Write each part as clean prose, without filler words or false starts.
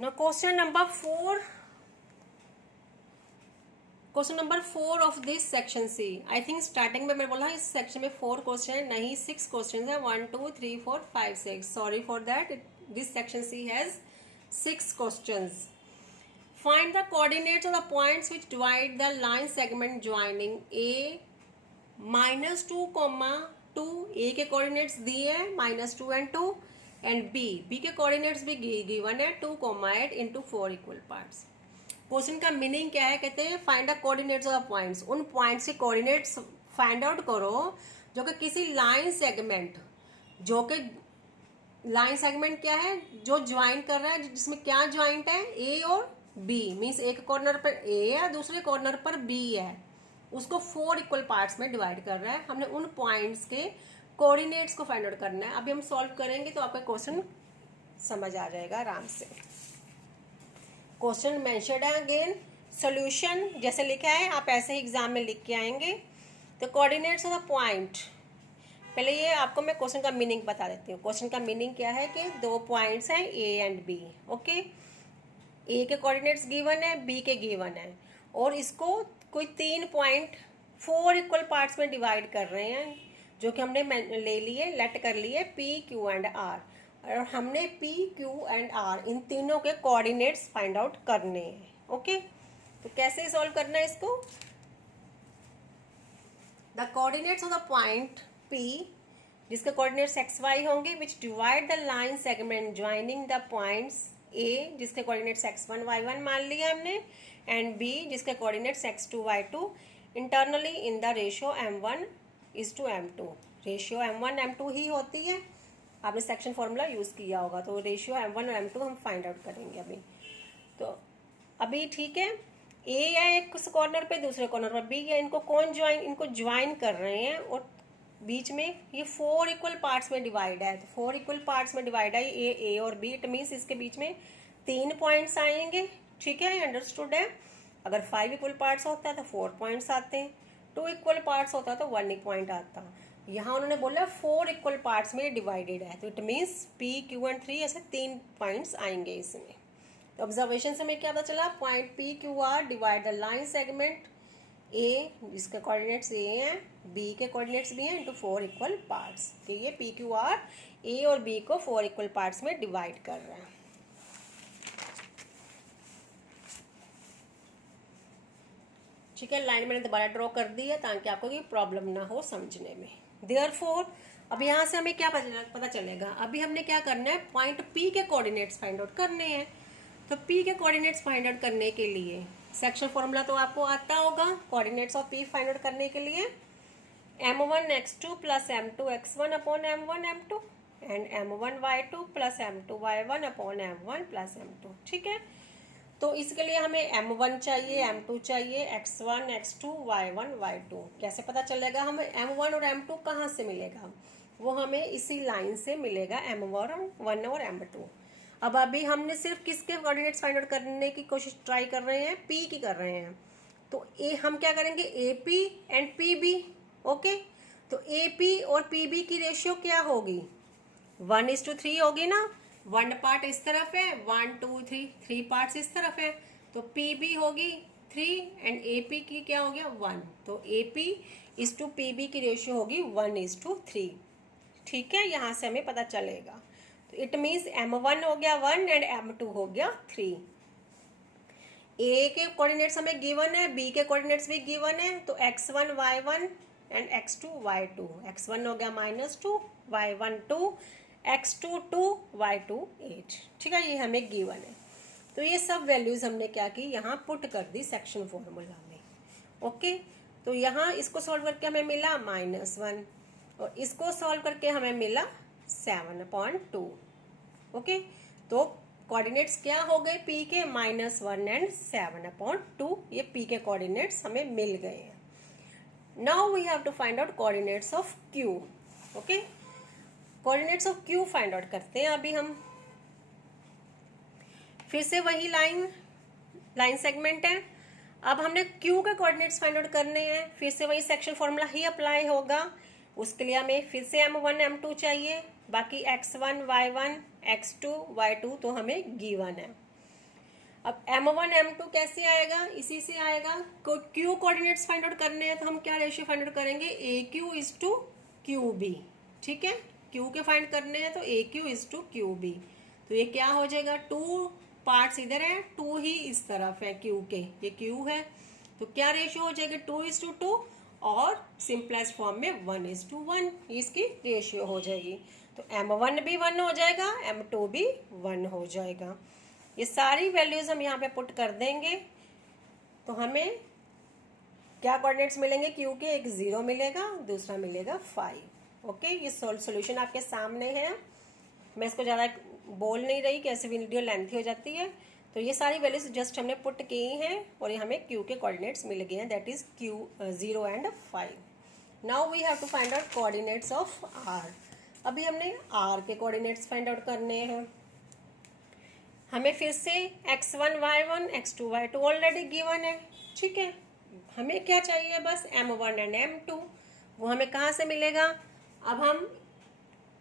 Now question number 4. Question number 4 of this section C. I think starting में मैं बोला इस सेक्शन में 4 क्वेश्चन है, नहीं 6 क्वेश्चन है. 1 2 3 4 5 6. Sorry for that. This section C has 6 questions. Find the coordinates of the points which divide the line segment joining A -2, -2. A के coordinates दिए हैं -2 and 2, एंड बी के कोऑर्डिनेट्स भी गिवन है 2, 8 into 4 इक्वल पार्ट्स. क्वेश्चन का meaning क्या है? कहते हैं find the coordinates of the points. उन पॉइंट्स के कोऑर्डिनेट्स फाइंड आउट करो जो कि किसी लाइन सेगमेंट, जो कि लाइन सेगमेंट क्या है, जो ज्वाइन कर रहा है, जिसमें क्या ज्वाइंट है, ए और बी. मीन्स एक कॉर्नर पर ए है, दूसरे कॉर्नर पर बी है, उसको 4 इक्वल पार्ट्स में डिवाइड कर रहा है. हमने उन पॉइंट्स के कोऑर्डिनेट्स को फाइंड आउट करना है. अभी हम सॉल्व करेंगे तो आपका क्वेश्चन समझ आ जाएगा आराम से. क्वेश्चन मेंशन्ड है अगेन. सॉल्यूशन जैसे लिखा है आप ऐसे ही एग्जाम में लिख के आएंगे. तो कोऑर्डिनेट्स ऑफ द पॉइंट, पहले ये आपको मैं क्वेश्चन का मीनिंग बता देती हूँ. क्वेश्चन का मीनिंग क्या है कि 2 पॉइंट्स हैं ए एंड बी. ओके, ए के कोऑर्डिनेट्स गिवन है, बी के गिवन है, और इसको कोई 3 पॉइंट 4 इक्वल पार्ट्स में डिवाइड कर रहे हैं, जो कि हमने ले लिए, लेट कर लिए पी क्यू एंड आर. और हमने पी क्यू एंड आर इन तीनों के कोऑर्डिनेट्स फाइंड आउट करने हैं. ओके, तो कैसे सॉल्व करना है इसको? The coordinates of the point P, जिसके कोऑर्डिनेट्स एक्स वाई होंगे, विच divide the line segment joining the points A, जिसके कोऑर्डिनेट्स x1 y1 मान लिया हमने, एंड बी, जिसके coordinates x2 y2, internally in the ratio m1:m2. Ratio m1 m2 ही होती है. आपने सेक्शन फॉर्मूला यूज़ किया होगा, तो रेशियो m1 और m2 हम फाइंड आउट करेंगे अभी. तो अभी ठीक है, ए है एक कॉर्नर पे, दूसरे कॉर्नर पर बी है. इनको ज्वाइन कर रहे हैं, और बीच में ये 4 इक्वल पार्ट्स में डिवाइड है. तो 4 इक्वल पार्ट्स में डिवाइड है ए और बी. इट मीन्स इसके बीच में 3 पॉइंट्स आएंगे. ठीक है, अंडरस्टूड है. अगर 5 इक्वल पार्ट्स होता है तो 4 पॉइंट्स आते हैं. 2 इक्वल पार्ट्स होता है तो 1 पॉइंट आता है. यहाँ उन्होंने बोला 4 इक्वल पार्ट्स में डिवाइडेड है, तो it means P Q and 3 ऐसे 3 पॉइंट्स आएंगे इसमें. तो ऑब्जर्वेशन से हमें क्या पता चला? Point P Q R divide the line segment A, जिसके कोऑर्डिनेट्स ए हैं, बी के कोऑर्डिनेट्स भी हैं, इनटू 4 इक्वल पार्ट्स. तो ये पी क्यू आर ए और बी को 4 इक्वल पार्ट्स में डिवाइड कर रहे हैं. ठीक है, लाइन मैंने दोबारा ड्रॉ कर दी है ताकि आपको कोई प्रॉब्लम ना हो समझने में. देयरफॉर अब यहाँ से हमें क्या पता चलेगा? अभी हमने क्या करना है, पॉइंट पी के कोऑर्डिनेट्स फाइंड आउट करने हैं. तो पी के कोऑर्डिनेट्स फाइंड आउट करने के लिए सेक्शन फॉर्मूला तो आपको आता होगा. Coordinates of P find out करने के लिए m1 x2 plus m2 x1 upon m1 m2 and m1 y2 plus m2 y1 upon m1 plus m2. ठीक है, तो इसके लिए हमें m1 चाहिए, m2 चाहिए, x1 x2 y1 y2. कैसे पता चलेगा हमें m1 और m2 कहाँ से मिलेगा? वो हमें इसी लाइन से मिलेगा, m1 और m2. अब अभी हमने सिर्फ किसके कोऑर्डिनेट्स फाइंड आउट करने की कोशिश ट्राई कर रहे हैं? पी की कर रहे हैं. तो ए हम क्या करेंगे? A P and P B. Okay, तो ए पी और पी बी की रेशियो क्या होगी? 1:3 होगी ना. 1 पार्ट इस तरफ है, 1 2 3 3 पार्ट्स इस तरफ है, तो पी बी होगी 3 एंड ए पी की क्या हो गया? 1. तो ए पी इस टू पी बी की रेशियो होगी 1:3. ठीक है, यहाँ से हमें पता चलेगा. तो इट मीन्स m1 हो गया 1 एंड m2 हो गया 3. ए के कोऑर्डिनेट्स हमें गिवन है, बी के कोऑर्डिनेट्स भी गिवन है, तो x1 y1 and x2 y2. x1 हो गया -2, y1 2, x2 2, y2 8. ठीक है, ये हमें गिवन है. तो ये सब वैल्यूज हमने क्या की? यहाँ पुट कर दी सेक्शन फॉर्मूला में. ओके, तो यहाँ इसको सॉल्व करके हमें मिला -1, और इसको सॉल्व करके हमें मिला 7/2. ओके, तो कोऑर्डिनेट्स क्या हो गए पी के? -1 एंड 7/2. ये पी के कोऑर्डिनेट्स हमें मिल गए हैं. Now we have to find out coordinates of Q. Okay, coordinates of Q find out करते हैं अभी हम. फिर से वही लाइन सेगमेंट है. अब हमने क्यू के कोऑर्डिनेट्स फाइंड आउट करने हैं. फिर से वही सेक्शन फॉर्मूला ही अप्लाई होगा. उसके लिए हमें फिर से m1 m2 चाहिए. बाकी x1 y1 x2 y2 तो हमें गिवन है. अब M1 M2 कैसे आएगा, इसी से आएगा। क्यू कोऑर्डिनेट्स फाइंड आउट करने हैं तो हम क्या रेशियो फाइंड आउट करेंगे, AQ इज टू QB। ठीक है, Q के फाइंड करने हैं तो AQ इज टू QB। तो ये क्या हो जाएगा, 2 पार्ट्स इधर है, 2 ही इस तरफ है Q के, ये Q है, तो क्या रेशियो हो जाएगा 2:2, और सिंपलेस्ट फॉर्म में 1:1 इसकी रेशियो हो जाएगी। तो M1 भी 1 हो जाएगा, M2 भी 1 हो जाएगा। ये सारी वैल्यूज हम यहाँ पे पुट कर देंगे तो हमें क्या कोऑर्डिनेट्स मिलेंगे, क्यू के एक 0 मिलेगा, दूसरा मिलेगा 5। ओके, ये सॉल्यूशन आपके सामने है। मैं इसको ज़्यादा बोल नहीं रही, कैसे वीडियो लेंथी हो जाती है। तो ये सारी वैल्यूज जस्ट हमने पुट की हैं और ये हमें क्यू के कोऑर्डिनेट्स मिल गए हैं, that is Q 0 and 5। Now we have to find out coordinates of R. अभी हमने आर के कोऑर्डिनेट्स फाइंड आउट करने हैं। हमें फिर से x1 y1 x2 y2 already given है। ठीक है, हमें क्या चाहिए, बस M1 एंड M2। वो हमें कहाँ से मिलेगा, अब हम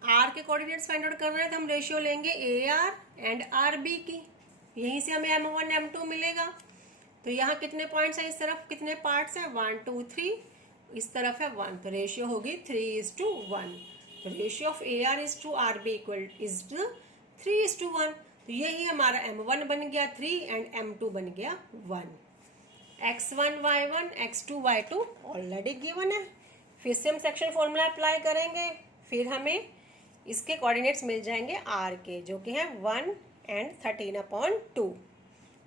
R के कोऑर्डिनेट्स फाइंड आउट कर रहे हैं तो हम रेशियो लेंगे AR एंड RB की, यहीं से हमें M1 M2 मिलेगा। तो यहाँ कितने पॉइंट्स हैं, इस तरफ कितने पार्ट्स हैं, 1 2 3, इस तरफ है 1, तो रेशियो होगी 3:1। तो ratio of AR is to RB equal is 3:1। तो यही हमारा M1 बन गया 3 एंड M2 बन गया 1। x1 y1 x2 y2 already given है। फिर से हम सेक्शन फॉर्मूला अप्लाई करेंगे, फिर हमें इसके कोऑर्डिनेट्स मिल जाएंगे R के, जो कि है 1 एंड 13/2।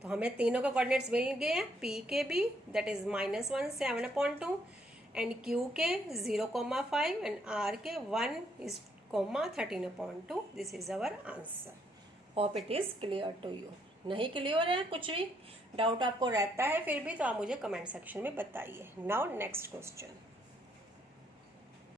तो हमें तीनों के कोऑर्डिनेट्स मिल गए हैं, P के भी दैट इज -1 7/2 एंड Q के 0,5 एंड R के 1:13/2। This is our answer. Hope it is clear to you. नहीं क्लियर है, कुछ भी डाउट आपको रहता है फिर भी, तो आप मुझे कमेंट सेक्शन में बताइए। Now next question.